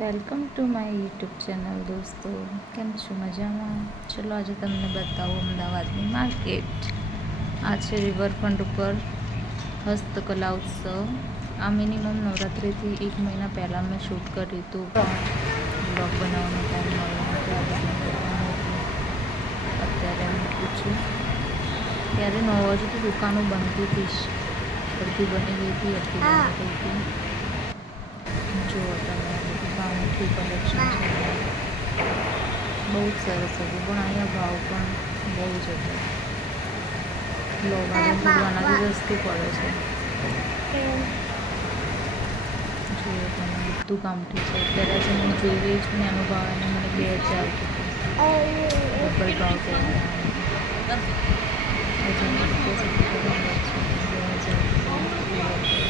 Welcome to my YouTube channel દોસ્તો કેમ છો? મજામાં? ચલો આજે તમને બતાવું અમદાવાદની માર્કેટ આ છે રિવરફ્રન્ટ ઉપર હસ્તકલા ઉત્સવ. આ મિનિમમ નવરાત્રિથી એક મહિના પહેલાં મેં શૂટ કર્યું હતું. બ્લોગ બનાવવાનો ટાઈમ મળ્યો. અત્યારે મૂકું છું. ત્યારે નવ વાગ્યાથી દુકાનો બનતી હતી. બધી બની ગઈ હતી હતી જુઓ તમે ભાવનગરી કલેક્શન છે બહુ જ સરસ હતું. પણ અહીંયા ભાવ પણ બહુ જ હતો. લોગાડન જોડવાનાથી સસ્તું પડે છે. જોઈએ તમે બધું કામઠી છે. અત્યારે જે હું જોઈ રહી છું ને એનો ભાવ એને મને બે હજાર ડબલ ભાવ કહેવાય. છે.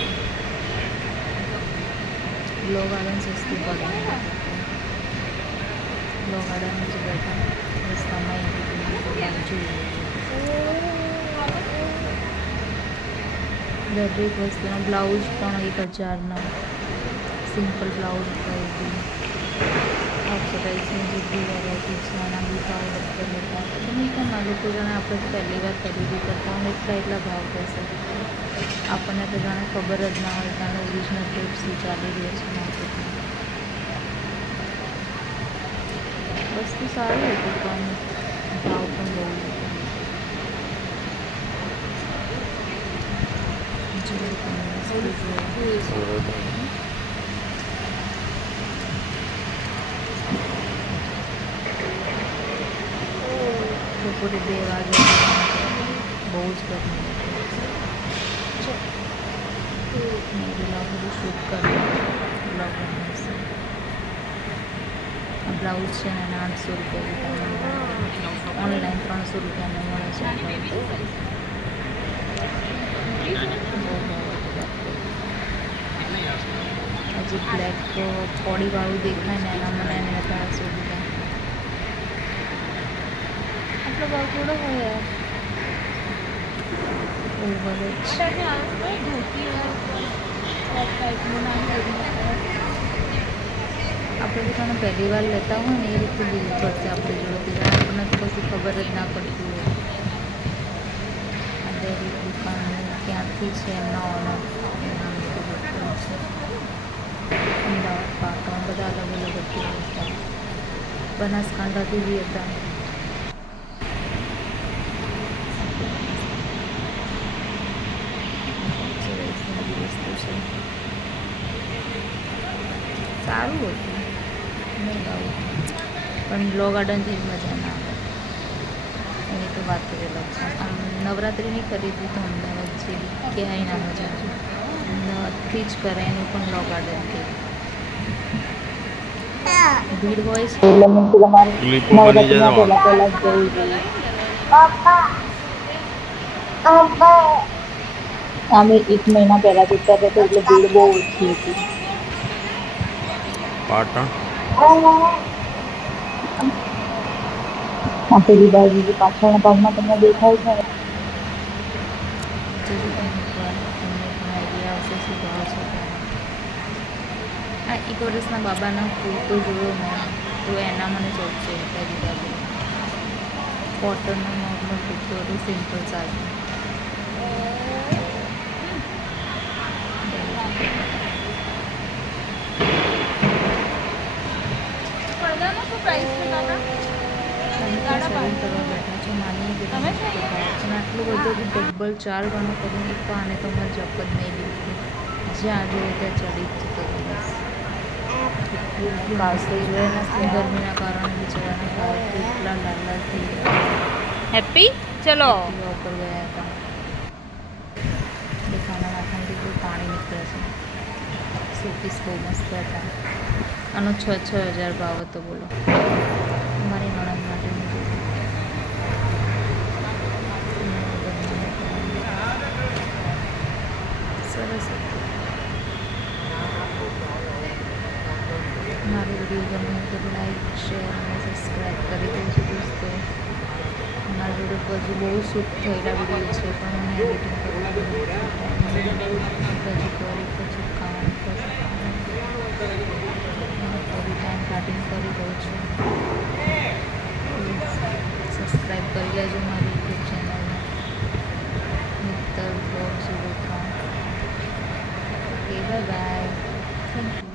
લો ગાર્ડન સસ્તું પડે લો ગાર્ડન જ બેઠા રસ્તામાં જોઈએ દરેક વસ્તુના બ્લાઉઝ પણ એક હજારના સિમ્પલ બ્લાઉઝ ખરીદી ઓક્સિડાઇઝની જેટલી વેરાયટી છે એના બી ભાવ બધા લેતા તો જાણે આપણે પહેલી વાર ખરીદી કરતા હોય એટલા એટલા ભાવ કહેશે આપણને તો જાણે ખબર જ ના હોય જાણે ઓરિજિનલ શું ચાલી રહ્યો છે માર્કેટમાં વસ્તુ સારી હતી પણ ભાવ પણ બહુ હતો જુઓ તમે વસ્તુ જુઓ બપોરે બે વાગે. બહુ જ ગરમી હતી બધું શૂટ કર્યું બ્લોગ આ બ્લાઉઝ છે ને આઠસો રૂપિયા ઓનલાઈન ત્રણસો રૂપિયાનું મળે છે હજી બ્લેક થોડી પોડીવાળું દેખાય ને એના મને એને ત્રણસો રૂપિયા. યાર ઓવર જ આપણે પોતાને પહેલી વાર લેતા હોય ને એ રીતે લેવું પડશે આપણે જોડેથી આપણને તો કશું ખબર જ ના પડતી હોય દરેક દુકાન ક્યાંથી છે એમના ઓનર અમદાવાદ પાટણ બધા અલગ અલગ હતા બનાસકાંઠાથી બી હતા ઓક્સિડાઇઝની બી વસ્તુ છે સારું હતું નહીં ગાવું. પણ લો ગાર્ડન મજા ના આવે. એની તો વાત અલગ છે. આમ નવરાત્રિની ખરીદી તો અમદાવાદ જેવી ક્યાંય ના મજા આવે. નથી જ કરે એનું પણ લો ગાર્ડનથી ભીડ હોય છે. એટલે મેં નવરાત્રિમાં પહેલાં પહેલાં જ જવું જોઈએ. અમે એક મહિના પહેલાં જતા હતા એટલે ભીડ બહુ ઓછી હતી. પાટણ આ પેલી બાજુ જે પાછળના ભાગમાં તમને દેખાય છે ને આ એક વર્ષના બાબાના કુર્તો જોયો મેં તો એના મને ચૌદસો રૂપિયા દીધા હતા કોટનનો નોર્મલ કુર્તો હતો સિમ્પલ સારું સેલિંગ કરવા બેઠા છે આટલું બધું ડબલ ચાર ગણું કરું એક તો આને તો અમારે જપ જ નહીં લીધું જ્યાં જોઈએ ત્યાં ચડી જ જતો કાસો જોઈએ ને ગરમીના કારણે બિચારાના ભાવ એટલા લાલ થઈ હેપી ચલો. ઉપર ગયા હતા. દેખાના માથામાંથી પાણી નીકળે છે. શોપીસ બહુ મસ્ત હતા. આનો છ છ હજાર ભાવ હતો, બોલો. મારી નણંદ માટે સરસ મારો વીડિયો ગમે તો લાઈક શેર અને સબસ્ક્રાઈબ કરી દેજો દોસ્તો. મારા જોડે હજુ બહુ શૂટ થયેલા વીડિયો છે, પણ મને એડિટિંગ કરવાનું પછી કરી પછી કામ, પછી સ્ટાર્ટિંગ કરી દઉં છું. સબસ્ક્રાઈબ કરી લેજો મારી યુટ્યુબ ચેનલને મિત્તલ બ્લોગ સુરત ત્રણ બાય બાય થેન્ક યુ